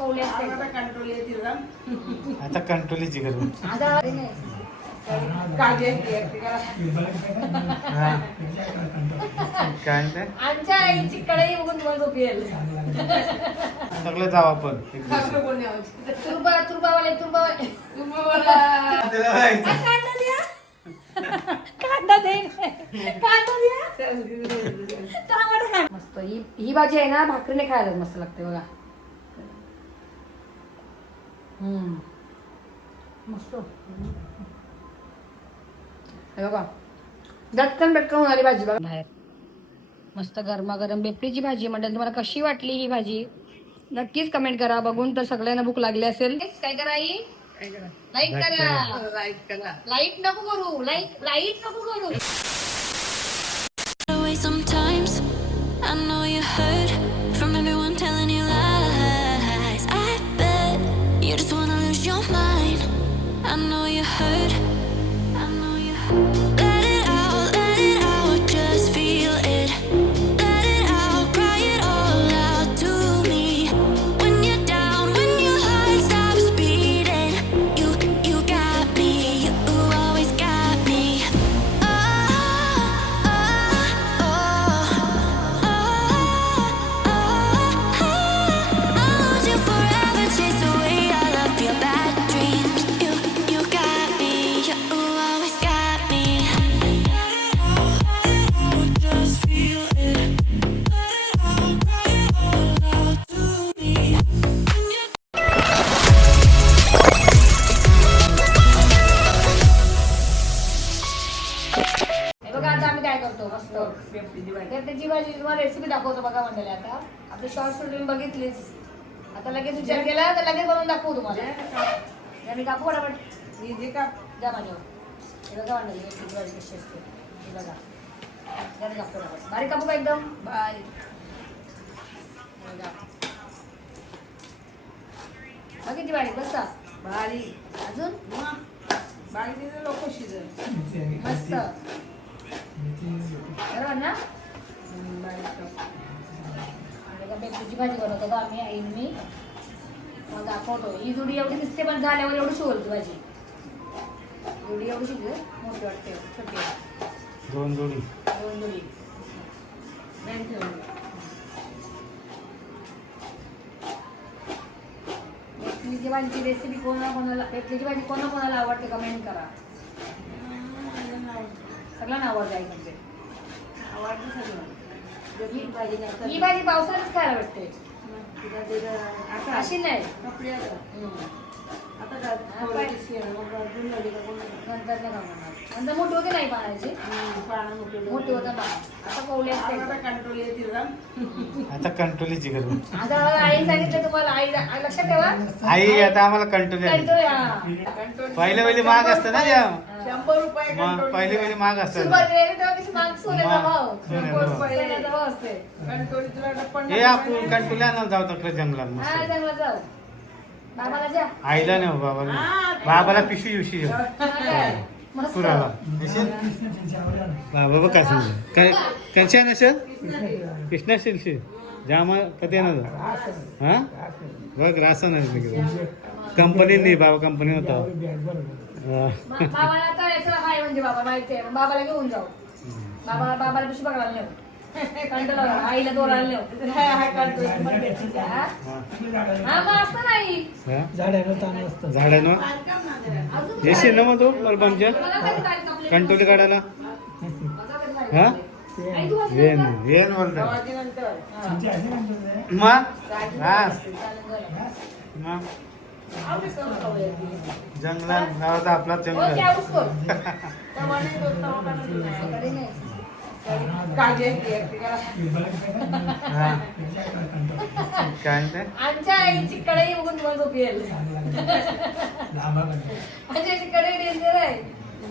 कवले असते आता कंट्रोलीची आता. हा. ते आमच्या आईची कढई बघून झोप येईल सगळं जाऊ आपण. तुरबा तुरबावाले जायचं. कांदा द्या. कांदा दे. कांदा द्या. मस्त ही ही भाजी आहे ना भाकरीने खायला मस्त लागते बघा. मस्त हे बघा होणारी भाजी बघा. बाहेर. मस्त गरमागरम बेपरीची भाजी म्हणजे तुम्हाला कशी वाटली ही भाजी? नक्कीच कमेंट करा. बघून तर सगळ्यांना भूक लागली असेल. काय करा आई? लाईक करा? राईट करा. लाइट नको करू. लाइट लाइट नको करू. you're mine. I know you hurt. I know you hurt. आता लगेच विचार केला तर लगेच बनवून दाखवू तुम्हाला. मी कापू फटाफट. ही जी का? द्या माझ्यावर. हे बघा भाजी कशी असते. हे बघा. कापतो फटाफट. बारीक कापू का एकदम? बारीक. हे बघा. बघ किती बारीक? बसता बारीक. अजून? बारीक लोक शिजत मस्त. बरोबर ना? बारीक काप. बेपीची भाजी बनवतो का आम्ही आई आणि मी. मग दाखवतो. ही जुडी एवढी दिसते पण झाल्यावर एवढी शिवलती भाजी. जुडी एवढी शिकली मोठी वाटते छोटी आहे. दोन जोडी. दोन जुडी. नाही ठेवली. बेपलीची भाजीची रेसिपी कोणा कोणाला बेपलीची भाजी कोणा कोणाला आवडते कमेंट करा. सगळ्यांना आवडते आई म्हणजे आवडतं सगळं. भाजी नाही ही भाजी पावसाळ्यात खायला आता अशी नाही. कपडे नंतर मोठी होते नाही पाण्याची मोठी होती. आता असते. आता कंट्रोलीची करू आता आई सांगितलं तुम्हाला. आई लक्षात ठेवा. आई आता आम्हाला कंट्रोल कंट्रोल पहिले पहिले महाग असतं ना शंभर रुपये मग पहिले पहिले महाग असतं. सुरुवातीला येते तेव्हा कशी माग सोन्याचा मग भाव सोन्याचा भाव. सोन्याचा भाव असते. कंट्रोल तुला डप्पन हे आपण कंट्रोल आणायला जाऊ तिकडे जंगलात हा मस्त चांगला जाऊ. बाबाला जा. आईला नाही हो बाबाला हा, नाही. बाबाला पिशवी काय? पुरावा. येशील? बाबा काय समजा काय कंच्या नसेल कृष्णा शिलशी जामा कधी येणार? हा? बघ रासन आहे कंपनी नाही बाबा कंपनी होता. हा. मा- बाबाला हाय म्हणजे बाबा माहिती आहे मग बाबाला घेऊन जाऊ बाबा बाबाला पिशवी बघायला नेऊ आईला दोराला नेऊ हाय, हाय, कंट्रोल. हा? हा. हा मग असतं नाही हा? झाडाला ताण असतं झाडानं बांधकाम ना जरा. अजून येशील ना मग तू बलबामच्या मला कधी तारीख आपली? कंट्रोल काढायला बघा कधी तारीख हा? आपली. आई, तू येन? येन बोलता आजी हा चालेल, जंगलात गावात आपला हो, जंगल. हा. काय आमच्या आईची कढई बघून झोप येईल आमच्या आईची कढई डेंजर आहे.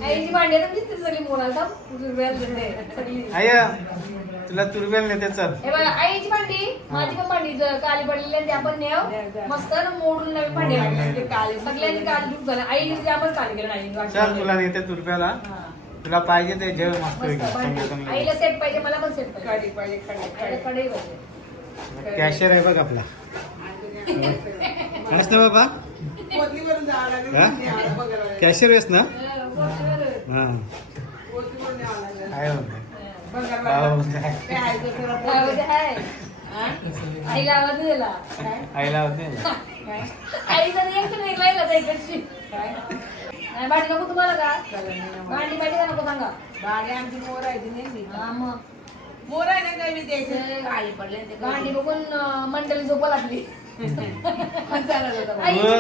आईची भांडी ना किती सगळी. आय. तुला तुरबेल नेते चल हे बघा आईची भांडी माझी पण भांडी ज- काली पडलेली आहे, ती आपण नेव. मस्त ना मोडून नवीन भांडी आणली. काली- सगळ्यांनी काली दूध झालं. आई आपण काली केलं आई चल तुला नेते तुरब्याला तुला पाहिजे ते जेव मस्त मस्त भांडी. चांगलं आईला सेट पाहिजे मला पण सेट पाहिजे. पाहिजे, आईला. कढई पाहिजे कॅशियर आहे बघ आपला. ना बाबा. पोतलीवरून जावं लागेल हा? न्यावं बघायला कॅशियर आहेस ना? हा काय लागेल. आईला आवाज दिला आईला आई जर एक इकडची काय? नाही भांडी नको तुम्हाला का? भांडी भांडी का नको सांगा. बागे आमची मोर आहे ती नेहमी. हा मग. मोर आहे ना मी द्यायचे पडले भांडी बघून मंडळी झोपा लागली. तू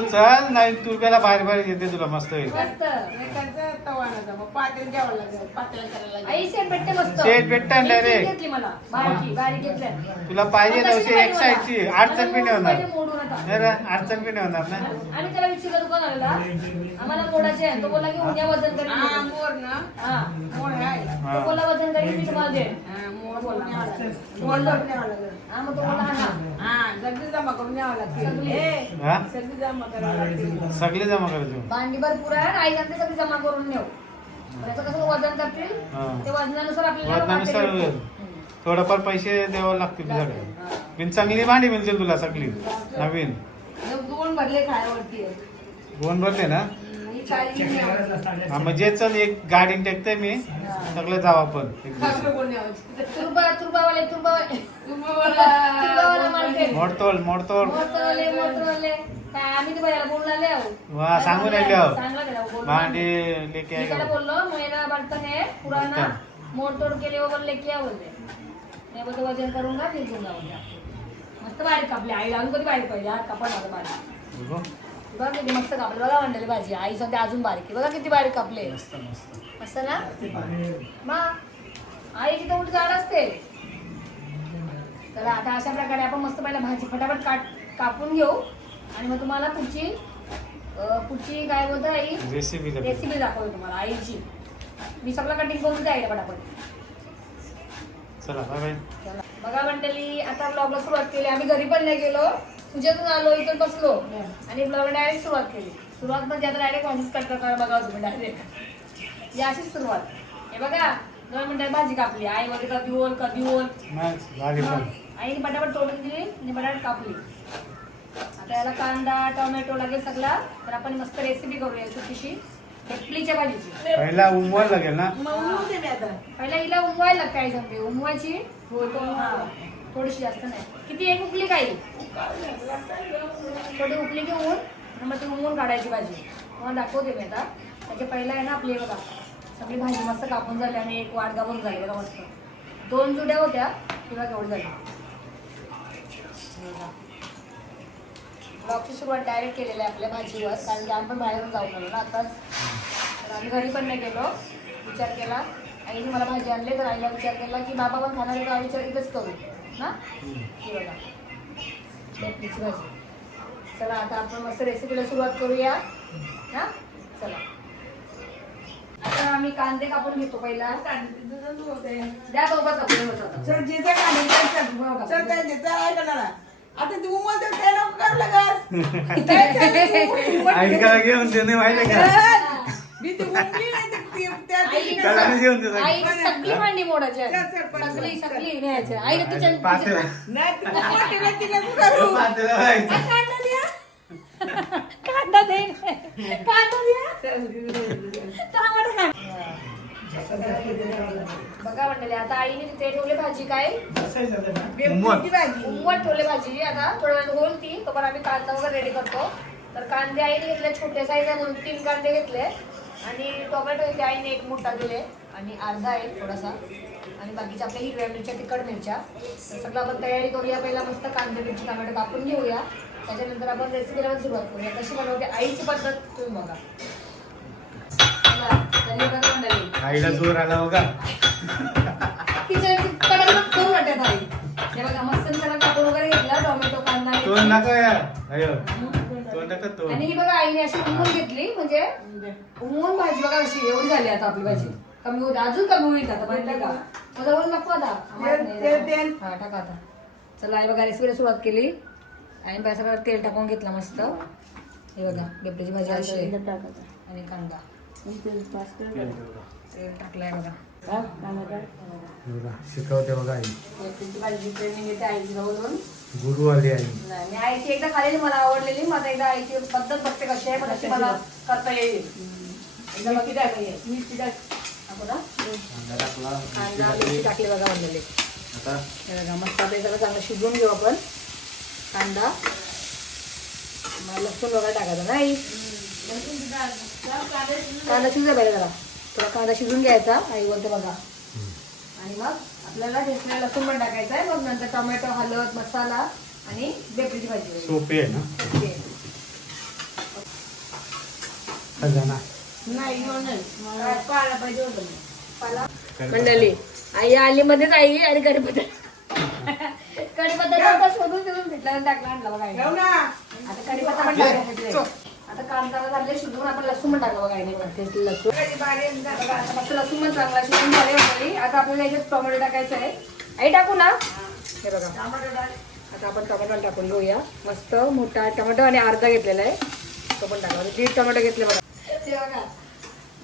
चल नाही तू रुपयाला बाहेर बाहेर येते तुला मस्त होईल. मस्त. एकाचं तवानाचा मग पातेल द्यावं लागेल. पातेल करायला लागेल. आई सेट भेटते मस्त. सेट भेटते ना एक direct. घेतली मला. बारीकी बारीक घेतल्या. तुला पाहिजे कशी नव्हती एक साईडची? अडचण बी नाही होणार. पाहिजे मोडून आता. नाही रे, अडचण बी नाही होणार ना. आम्ही त्याला विचारलं दुकान आलेला आम्हाला मोडाचे आहे. तो बोलला की उद्या वजन हा. मोर ना. हा. मोर आहे. तो बोलला वजन मी तुम्हाला. देईन हा, मोर बोला मोर न्यावं लागेल हा मग तो बोलला हा ना हा जमा करून हा? सगळी जमा करावं लागतील. सगळे जमा करायचे. भांडी भरपूर आहे आई सांगते सगळी जमा करून नेऊ. कसं वजन करतील? हा. ते वजनानुसार आपल्याला. थोडंफार पैसे द्यावं लागतील तुझ्याकडे. पण चांगली भांडी मिळतील तुला सगळी. नवीन. मग दोन भरले खायवरती. दोन भरले ना? ही म्हणजे चल एक गाडी टेकते मी. सगळं जाऊ आपण? तुरबा तुरबावाले तुरबावाले. तुरबावाला मार्केट काय आम्ही तर आले आहो. वा सांगून राहिले आहो. भांडी आले. लेके त्याला आहे. बोललो मेरा बर्तन है पुराना मोडतोड केले वगैरे लेके नाही बोलतो वजन करून का फिर घेऊन जाऊ द्या मस्त बारीक कापली. आई अजून कधी बारीक पाहिजे? कापड माझं बारीक. बघू. किती मस्त कापले. बघा म्हणलेली भाजी. आई सध्या अजून बारीक आहे. बघा किती बारीक कापले. मस्त मस्त. मस्त ना? मग आईची तर उलट जाड असते तर आता अशा प्रकारे आपण मस्त पहिला भाजी फटाफट काट कापून घेऊ. आणि मग तुम्हाला पुढची अं, पुढची काय बोलतो आई? रेसिपी. रेसिपी दाखवते तुम्हाला आईची. मी सगळं कटिंग करून द्या आईला फटाफट. चला बाय बाय चला. बघा मंडळी आता ब्लॉगला सुरुवात केली. आम्ही घरी पण नाही गेलो. तुझ्यातून आलो इथून बसलो आणि ब्लॉगला डायरेक्ट सुरुवात केली. सुरुवात म्हणजे आता डायरेक्ट भाजीच कट करणार बघा तुम्ही डायरेक्ट. ही अशीच सुरुवात. हे बघा दोन मिनिटात भाजी कापली. आई मध्ये कधी ओल कधी ओल. आईने बटाबट तोडून दिली आणि बटाट कापली. आता याला कांदा टोमॅटो लागेल सगळा तर आपण मस्त रेसिपी करूया छोटीशी हेपलीच्या भाजीची. पहिला उमवायला लागेल ना? मग उडवून दे मी आता. पहिला हिला उमवायला लागते आई सांगते उमवायची? हा. थोडीशी जास्त नाही. किती एक उकली काही थोडी उकली घेऊन आणि मग ती उमून काढायची भाजी. तुम्हाला दाखवते मी आता. त्याच्या पहिला आहे ना आपली बघा. सगळी भाजी मस्त कापून झाली आणि एक वाट पण झाली बघा मस्त. दोन जुड्या होत्या किंवा केवढी झाली. ब्लॉगची सुरुवात डायरेक्ट केलेली आहे आपल्या भाजीवर कारण की आपण पण बाहेरून जाऊन आलो ना आताच. तर आम्ही घरी पण नाही गेलो. विचार केला. आईने मला भाजी आणली तर आईला विचार केला की बाबा पण खाणार का विचार इथंच करू. ही बघा भाजी चला आता आपण मस्त रेसिपीला सुरुवात करूया ना चला आता आम्ही कांदे कापून घेतो पहिला द्या दोघं कापून बस आता. चल, जे जे काढेल ते चल. चल, काय ते, चल, ऐका ना. आता ती उमल तर काय नको करू लागस. काय चाललंय? ऐकायला घेऊन देणे माहिती का. मी ती उमली नाही ती- आई घेऊन सगळी भांडी मोडायची आहे. सगळी सगळी न्यायची. आहे. आई तुझ्या पातेला. पातेला व्हायचं. कांदा द्या. कांदा दे. कांदा द्या. टमाटर खा. बघा म्हणले आता आईने तिथे ठेवली भाजी काय. उमवत ठेवली भाजी. आता थोड्या वेळ होईल ती तो पण आम्ही कांदा वगैरे रेडी करतो. तर कांदे आईने घेतले छोटे साईज आहे म्हणून तीन कांदे घेतले. आणि टोमॅटो इथे आईने एक मोठा दिले आणि अर्धा आहे थोडासा. आणि बाकीच्या आपल्या हिरव्या मिरच्या तिखट मिरच्या. तर सगळं आपण तयारी करूया. पहिला मस्त कांदे मिरची टोमॅटो कापून घेऊया. त्याच्यानंतर आपण रेसिपीला सुरुवात करूया. कशी बनवते? आईची पद्धत तुम्ही बघा. आईला जोर आला बघा. तिच्या कडाला करू वाटत आई हे बघा मस्त सगळं कापून वगैरे घेतला टोमॅटो कांदा. नका यार. तोंड आणि ही बघा आईने अशी उमवून घेतली म्हणजे उमवून भाजी बघा अशी एवढी झाली आता आपली भाजी. कमी होते अजून कमी होईल आता माहिती का माझा वर नको आता. नाही. तेल. हा टाका आता. चला आई बघा रेसिपीला सुरुवात केली. आणि बाय सगळं तेल टाकून घेतलं मस्त. हे बघा बेपडीची भाजी अशी. आहे. आणि कांदा. तेल टाकलंय बघा. शिकवते बघा आई. बेपडीची भाजी ट्रेनिंग येते आईची बोलून गुरु आली आई. नाही मी आईची एकदा खाल्लेली मला आवडलेली. मग आता एकदा आईची पद्धत बघते कशी आहे पण अशी मला करता येईल. एकदा मग किती आहे कांदा मिरची टाकली. बघा म्हणलेली. आता? हे बघा मस्त सगळं चांगलं शिजवून घेऊ आपण. कांदा. मग लसूण वगैरे टाकायचं नाही कांदा शिजू पाहिजे जरा. थोडा कांदा शिजून घ्यायचा. आई बोलते बघा. आणि मग आपल्याला ठेचलेला लसूण पण टाकायचा आहे. मग नंतर टोमॅटो हळद मसाला आणि बेपरीची भाजी सोपी आहे ना. खजाना. नाही. मला पाहायला पाहिजे होतं मी. पाला. मंडळी आई आली मध्येच आई आणि कढीपत्ता कढीपत्ता नव्हता शोधून शोधून भेटला आणि टाकला आणला बघा. आईने. ठेव ना. आता कढीपत्ता पण टाकायचा आता कांदा झाले शिजवून आपण लसूण पण टाकलं बघा. ते लसूण. मस्त लसूण पण चांगला शिजून झाले आता आपल्याला याच्यात टोमॅटो टाकायचं आहे. आई टाकू ना? हे बघा. आता आपण टोमॅटो टाकून घेऊया. मस्त मोठा टोमॅटो आणि अर्धा घेतलेला आहे. तो पण टाका. म्हणजे दीड टोमॅटो घेतले बघा. ते बघा.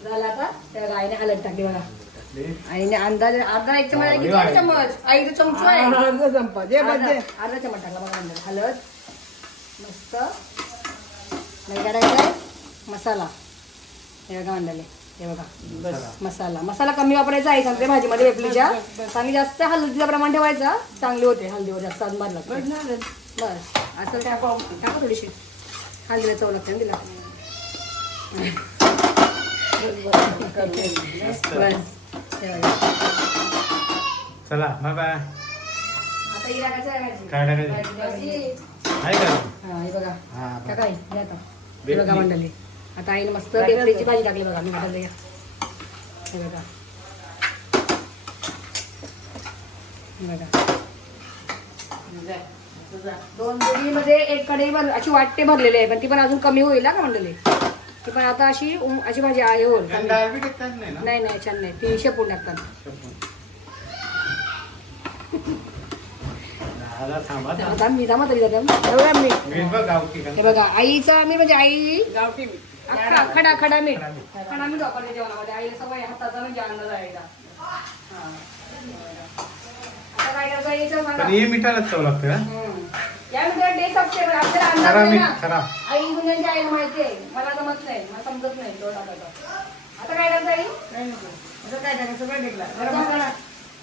झाला आता. त्या आईने हलत टाकली बघा. आईने अंदाज अर्धा एक चमच किती चमच. आईचं चमचो आहे. अर्धा चमचा. जे अर्धा चमच टाकला बघा अंदाज हलद. मस्त. नाही टाकायचं आहे मसाला. हे बघा मंडळी हे बघा. बस मसाला. मसाला कमी वापरायचा आहे सांगते भाजीमध्ये वेपलीच्या आणि जास्त हळदीचं प्रमाण ठेवायचा. चांगली होते हळदीवर जास्त अंबार लागते बस असं टाका टाका थोडीशी. हळदीला चव लागते ना तिला. हे. चला बाय बाय आता ही टाकायचं आहे. काय का? हा हे बघा. हा टाका बघा मंडळी. आता आईने मस्त बेपलीची भाजी टाकली बघा मी हे बघा. बघा. दोन मध्ये एक कढई भर अशी वाटते भरलेली आहे पण ती पण अजून कमी होईल हा का मंडळी? ती पण आता अशी उम- अशी भाजी आहे होईल. नाही ना? नाही नाही छान नाही. ती शेपून टाकतात. आता मी जमा तरी जाते बघा मी मी बघ गावठी का हे बघा आईचा मी म्हणजे आई गावठी मीठ. अख्खा खडा खडा मीठ खडा मीठ वापरते जेवणामध्ये आईला सवय हाताचा म्हणजे अंदाज आहे आईला. हा. आता काय करायचं याचं सांगा. पण हे मिठालाच चव लागते ना हम्म. या मिठाला टेस्ट असते पण आपल्याला अंदाज खरा नाही मीठ ना. खरा आई आईला माहिती आहे मला जमत नाही मला समजत नाही तो टाकायचा आता काय करायचं आई काय नको. आता काय टाकायचं सगळं घेतलं. गरम मसाला.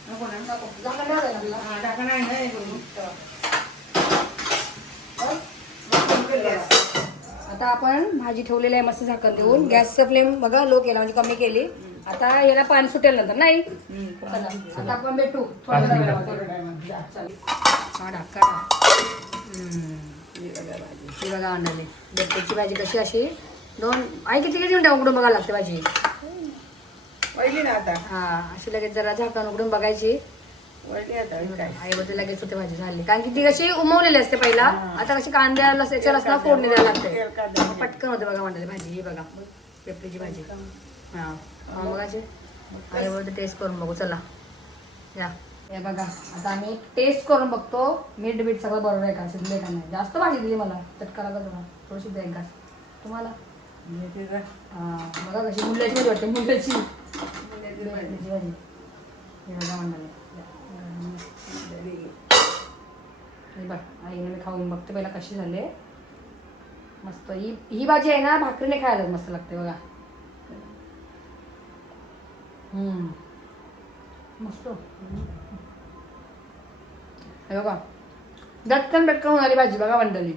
नको ना. झाकण. हा, ना, हे. आता आपण भाजी ठेवलेली आहे मस्त झाकण देऊन गॅसचं फ्लेम बघा लो केला म्हणजे कमी केली आता याला पाणी सुटेल नंतर नाही आता आपण भेटू. थोडं. ही भाजी बघा भाजी कशी अशी दोन आई किती किती मिनिटं उघडून बघायला लागते भाजी पहिली ना आता. हा अशी लगेच जरा झाकण उघडून बघायची. वळली आता काय. आई बद्दल लगेच होते भाजी झाली. कारण की ती कशी उमवलेली असते पहिला. आता कशी कांद्या लसला फोडणी द्यायला लागते. मग पटकन होते बघा म्हणते भाजी ही बघा. पेपरीची भाजी. हा. हा. बघायची आई बोलते टेस्ट करून बघू चला. या. हे बघा आता आम्ही टेस्ट करून बघतो. मीठ बीठ सगळं बरोबर आहे का? शिजले का नाही? जास्त भाजी दिली मला. चटका लागत होता थोडीशी द्या एक घास. तुम्हाला? बघा कशी मुल्याची भाजी वाटते मुल्याची मुल्याची भाजी बघा आईने मी खाऊन बघते पहिला कशी झाले. मस्त. ही ही भाजी आहे ना भाकरीने खायला मस्त लागते बघा. हम्म. मस्त. हे बघा. दटकन बेटकन होणारी भाजी बघा मंडळी.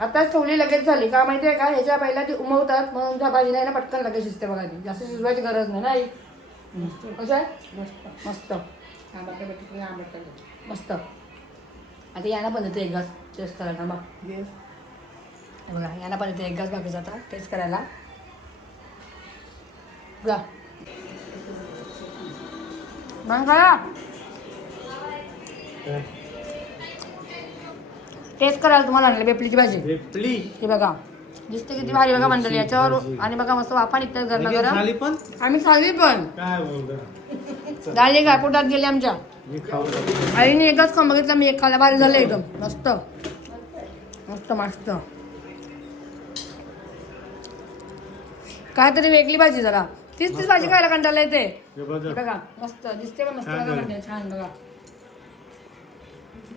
आताच ठेवली लगेच झाली. का माहिती आहे का? ह्याच्या पहिला ती उमवतात म्हणून त्या भाजी नाही ना पटकन लगेच शिजते बघा ती. जास्त शिजवायची गरज नाही ना आई? कसं आहे? मस्त. मस्त. आता यांना पण देते एक घास. टेस्ट करायला बघ. हे बघा यांना पण देते एक घास बाकीचा आता. टेस्ट करायला. जा. मग टेस्ट करायला तुम्हाला आणलं बेपलीची भाजी. ही बघा. दिसते किती भारी बघा मंडळी याच्यावर आणि बघा मस्त वाफा निघतात गरम लगेच गरम. झाली पण? आम्ही खाल्ली पण. काय बोलतो? झाली का पोटात गेली आमच्या. मी खाऊ शकतो. आईने एकच खाऊन बघितलं मी एक खायला भारी झालं एकदम. मस्त. मस्त मस्त. काहीतरी वेगळी भाजी जरा. तीच तीच भाजी खायला कंटाळा येते. हे बघ. बघा मस्त. दिसते पण मस्त छान बघा झालं. छान बघा.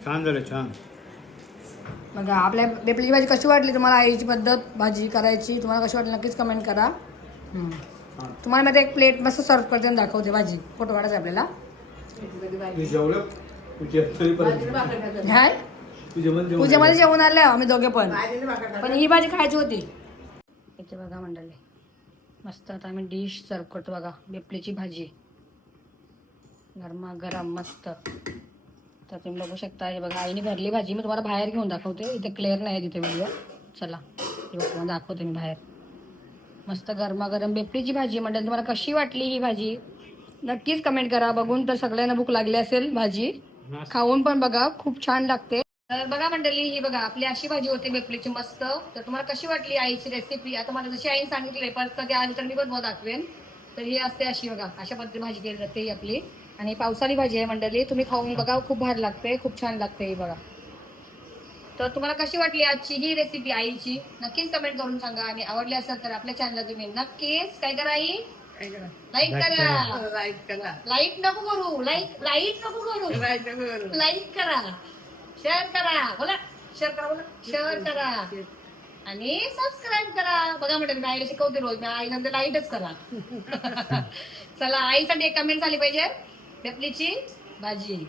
छान झालं छान. बघा आपल्या बेपलीची भाजी कशी वाटली? तुम्हाला आईची पद्धत भाजी करायची तुम्हाला कशी वाटली? नक्कीच कमेंट करा. हम्म. तुम्हाला मध्ये एक प्लेट मस्त सर्व करते आणि दाखवते भाजी. फोटो काढायचा आपल्याला. काय? पूजेमध्ये जेवण आलं आम्ही दोघे पण. पण ही भाजी खायची होती. इथे बघा मंडळी. मस्त आता आम्ही डिश सर्व करतो बघा. बेपलीची भाजी. गरमा गरम मस्त. तर तुम्ही बघू शकता. हे बघा आईने भरली भाजी. मी तुम्हाला बाहेर घेऊन दाखवते. इथे क्लिअर नाही तिथे व्हिडिओ चला. तुम्हाला दाखवते मी बाहेर. मस्त गरमागरम बेपलीची भाजी म्हणजे तुम्हाला कशी वाटली ही भाजी? नक्कीच कमेंट करा. बघून तर सगळ्यांना भूक लागली असेल भाजी. खाऊन पण बघा खूप छान लागते. तर बघा मंडळी ही बघा आपली अशी भाजी होती बेपलीची मस्त. तर तुम्हाला कशी वाटली आईची रेसिपी आता मला जशी आईने सांगितली परत कधी आली तर मी पण दाखवेन. तर ही असते अशी बघा अशा पद्धतीने भाजी केली जाते ही आपली. आणि पावसाळी भाजी आहे मंडळी. तुम्ही खाऊन बघा खूप भारी लागते खूप छान लागते ही बघा. तर तुम्हाला कशी वाटली आजची ही रेसिपी आईची? नक्कीच कमेंट करून सांगा. आणि आवडली असेल तर आपल्या चॅनलला तुम्ही नक्कीच काय करा आई? लाईक करा. लाईक करा. लाईक नको करू. लाईक लाईक नको करू. लाईक करा. लाईक करा. शेअर करा. बोला. शेअर करा बोला. शेअर करा. आणि सबस्क्राईब करा. बघा म्हणते मी आईला शिकवते रोज. मी आई नंतर लाईटच करा. चला आईसाठी एक कमेंट झाली पाहिजे. पेपलीची भाजी